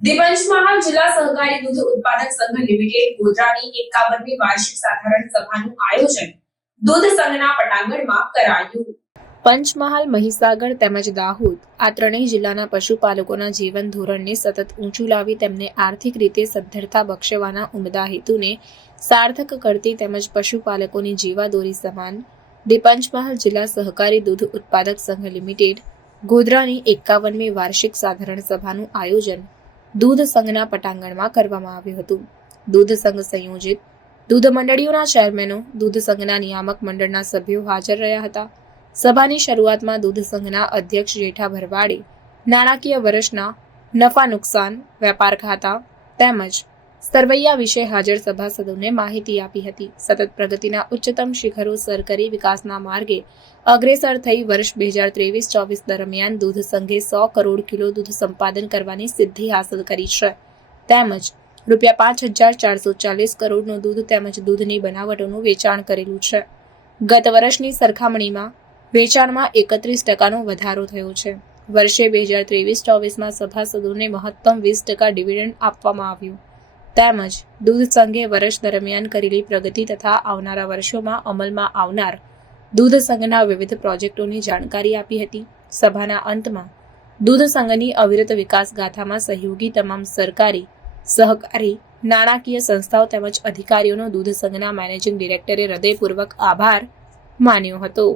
The Panchmahal જિલ્લા સહકારી દૂધ ઉત્પાદક સંઘ લિમિટેડ ગોધરાની એકાવનમી વાર્ષિક સાધારણ સભાનું આયોજન દૂધ સંઘના પટાંગણમાં કરાયું. પંચમહાલ, મહીસાગર તેમજ દાહોદ આ ત્રણેય જિલ્લાના પશુપાલકોના જીવન ધોરણને સતત ઊંચું લાવી તેમને આર્થિક રીતે સદ્ધરતા બક્ષવાના ઉમદા હેતુને સાર્થક કરતી તેમજ પશુપાલકોની જીવાદોરી સમાન ધી પંચમહાલ જિલ્લા સહકારી દૂધ ઉત્પાદક સંઘ લિમિટેડ ગોધરાની એકાવનમી વાર્ષિક સાધારણ સભાનું આયોજન દૂધ સંઘના પટાંગણમાં કરવામાં આવ્યું હતું. દૂધ સંઘ સંયોજિત દૂધ મંડળીઓના ચેરમેનો દૂધ સંઘના નિયામક મંડળના સભ્યો હાજર રહ્યા હતા. સભાની શરૂઆતમાં દૂધ સંઘના અધ્યક્ષ જેઠા ભરવાડે નાણાકીય વર્ષના નફા નુકસાન, વેપાર ખાતા તેમજ સરવૈયા વિશે હાજર સભાસદોને માહિતી આપી હતી. સતત પ્રગતિના ઉચ્ચતમ શિખરો સર કરી વિકાસના માર્ગે અગ્રેસર થઈ વર્ષ બે હજાર ત્રેવીસ ચોવીસ દરમિયાન દૂધ સંઘે સો કરોડ કિલો દૂધ સંપાદન કરવાની સિદ્ધિ હાંસલ કરી છે. તેમજ રૂપિયા પાંચ હજાર ચારસો ચાલીસ કરોડનું દૂધ તેમજ દૂધની બનાવટોનું વેચાણ કરેલું છે. ગત વર્ષની સરખામણીમાં વેચાણમાં એકત્રીસ ટકાનો વધારો થયો છે. વર્ષે બે હજાર ત્રેવીસ ચોવીસમાં સભાસદોને મહત્તમ વીસ ટકા ડિવિડન્ડ આપવામાં આવ્યું. તેમજ દૂધ સંઘે વર્ષ દરમિયાન કરેલી પ્રગતિ તથા આવનારા વર્ષોમાં અમલમાં આવનાર દૂધ સંઘના વિવિધ પ્રોજેક્ટોની જાણકારી આપી હતી. સભાના અંતમાં દૂધ સંઘની અવિરત વિકાસ ગાથામાં સહયોગી તમામ સરકારી, સહકારી, નાણાકીય સંસ્થાઓ તેમજ અધિકારીઓનો દૂધ સંઘના મેનેજિંગ ડિરેક્ટરે હૃદયપૂર્વક આભાર માન્યો હતો.